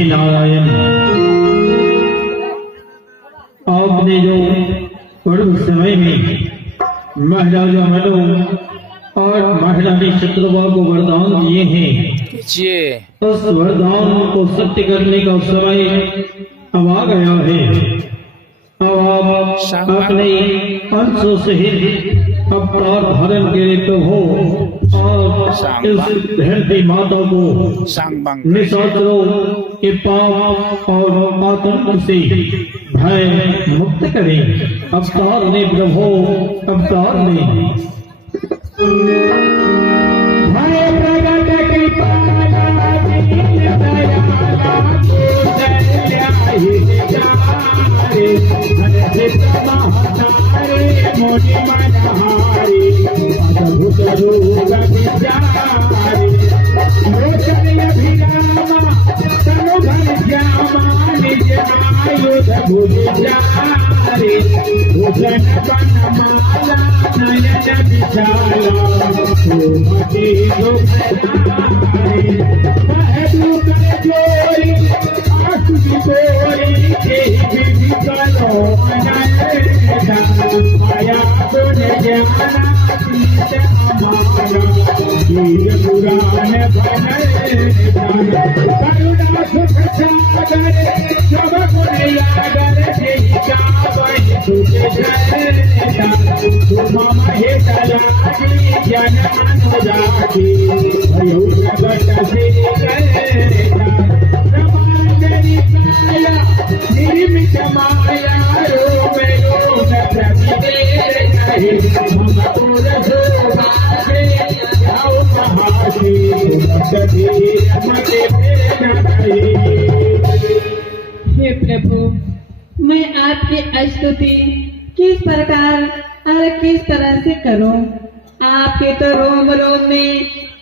हे नारायण, आपने जो पूर्व समय में महाराजा मनु और महारानी शत्रुघ्न को वरदान दिए हैं, उस वरदान को सत्य करने का समय अब आ गया है। अब आप अपने अंशों सहित अवतार धारण करे तो हो और इस धरती माता को निशाचरों के पाप और आतंक से भय मुक्त करें। अवतार ने प्रभु, अवतार ने भय प्रगट कृपाला मोटी मनहारी अद्भुत रूप विचारी लोचन अभिरामा तनु घन श्यामा निज आयुध भुज जारी भूषण बनमाला नयन विशाला सुमति दुखधारी पहलू कर जोरी आसुरी गोरी के विधि करो माया गुण ज्ञान अतीत अमारा वीर पुराण करुणा सुख सागर सब गुण यागर तुम महेश लागी जन अनुरागी भयो प्रगट से निर्मित माया हे प्रभु, मैं आपकी स्तुति किस प्रकार और किस तरह से करूं? आपके तो रोम रोम में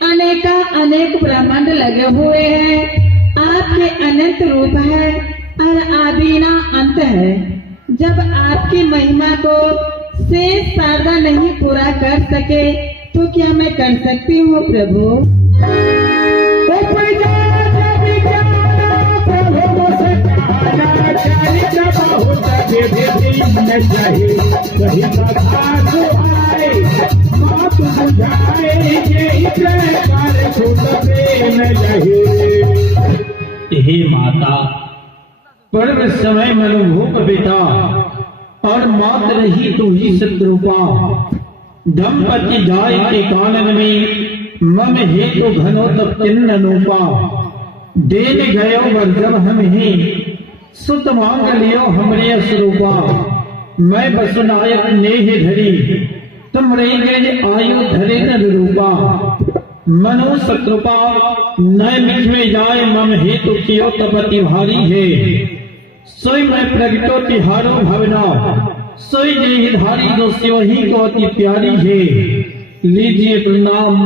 अनेक ब्रह्मांड लगे हुए हैं। आपके अनंत रूप है और आदिना अंत है। जब आपकी महिमा को शेष सारदा नहीं पूरा कर सके तो क्या मैं कर सकती हूँ प्रभु? हे माता, पर्व समय मनोभूप बेटा और मात्र ही तू ही शत्रुपा दंपति जाय के कानन में मम हेतु घनो तप चिन्ह अनुपा देन गयो वर्जब हम ही सुत मांग लियो हमरे स्वरूपा मैं बसनायक नेह धरी तुम रहेंगे आयु धरे न रूपा मनो शत्रुपा नय मिथ में जाए मम हेतु कियो तपति भारी है सोई मैं प्रगटो तिहारो भवना सोई जे धारी जो शिव ही को अति प्यारी है। लीजिए प्रणाम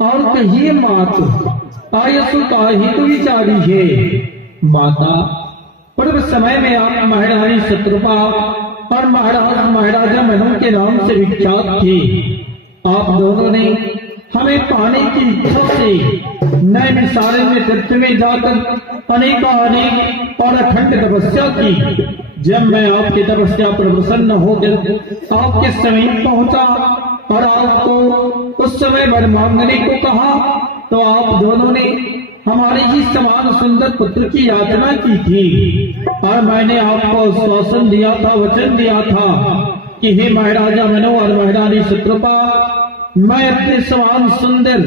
और कहिए मात आयसु का ही तो विचारी है। माता, पूर्व समय में आप महारानी शत्रुपा और महाराजा मनु के नाम से विख्यात थे। आप दोनों ने हमें पाने की इच्छा से नए मिसारे में पृथ्वी में जाकर अनेक और अखंड तपस्या की। जब मैं आपकी तपस्या पर प्रसन्न होकर आपके समीप पहुंचा और आपको उस समय वर मांगने को कहा तो आप दोनों ने हमारे ही समान सुंदर पुत्र की याचना की थी और मैंने आपको आश्वासन दिया था, वचन दिया था कि हे महाराजा मनु और महारानी शत्रुपा, मैं अपने समान सुंदर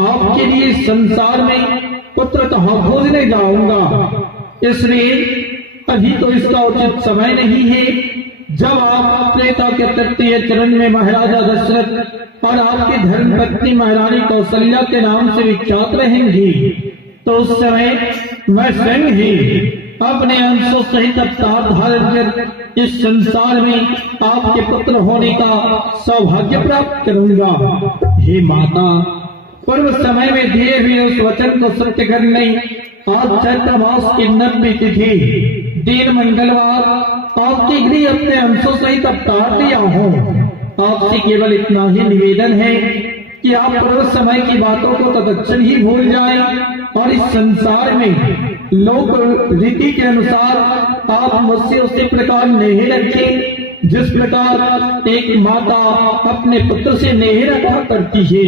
आपके लिए संसार में पुत्र कहाँ खोजने जाऊंगा। इसलिए अभी तो इसका उचित समय नहीं है। जब आप त्रेता के तृतीय चरण में महाराजा दशरथ और आपकी धर्मपत्नी महारानी कौशल्या के नाम से विख्यात रहेंगी तो उस समय मैं स्वयं ही अपने अंशों सहित अवतार धारण कर इस संसार में आपके पुत्र होने का सौभाग्य प्राप्त करूंगा। हे माता, पूर्व समय में दिए हुए उस वचन को सत्य करने आज चैत्र मास की 9वीं तिथि दिन मंगलवार आपके गृह अपने अंशों सहित अवतार दिया हूँ। आपसे केवल इतना ही निवेदन है कि आप पूर्व समय की बातों को तत्क्षण ही भूल जाएं और इस संसार में लोक रीति के अनुसार आप मुझसे उसी प्रकार नहीं रखें जिस प्रकार एक माता अपने पुत्र से नहीं रखा करती है।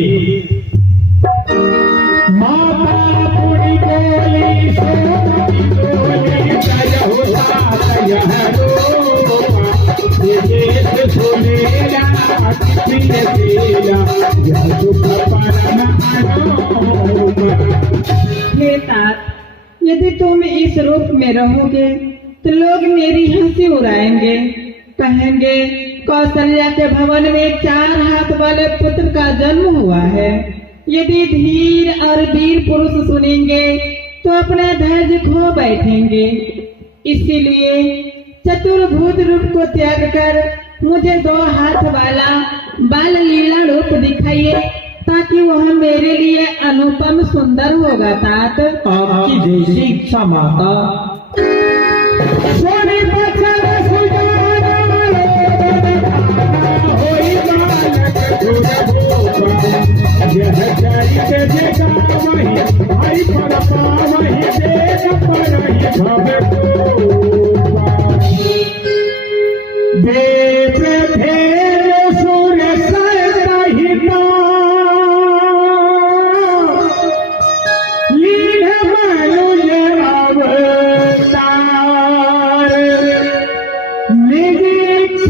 माता पूरी बोली सोनी बोली जय होता यह रोपा ये देश सुनेगा किसी ने दिया यह दुख परम अनोपा। हे तात, यदि तुम इस रूप में रहोगे तो लोग मेरी हंसी उड़ाएंगे, कहेंगे कौशल्या के भवन में 4 हाथ वाले पुत्र का जन्म हुआ है। यदि धीर और वीर पुरुष सुनेंगे तो अपना धैर्य खो बैठेंगे। इसीलिए चतुर्भुज रूप को त्याग कर मुझे 2 हाथ वाला बाल लीला रूप दिखाइए ताकि वह मेरे लिए अनुपम सुंदर होगा। तात, आपकी जैसी इच्छा माता। सोनी बचन सुजाना होई बालक धुर यह चरित जगा वही भाई पर पावही देख परहि भव देव भेर सुर सहिता लीन मनुज अवतार निज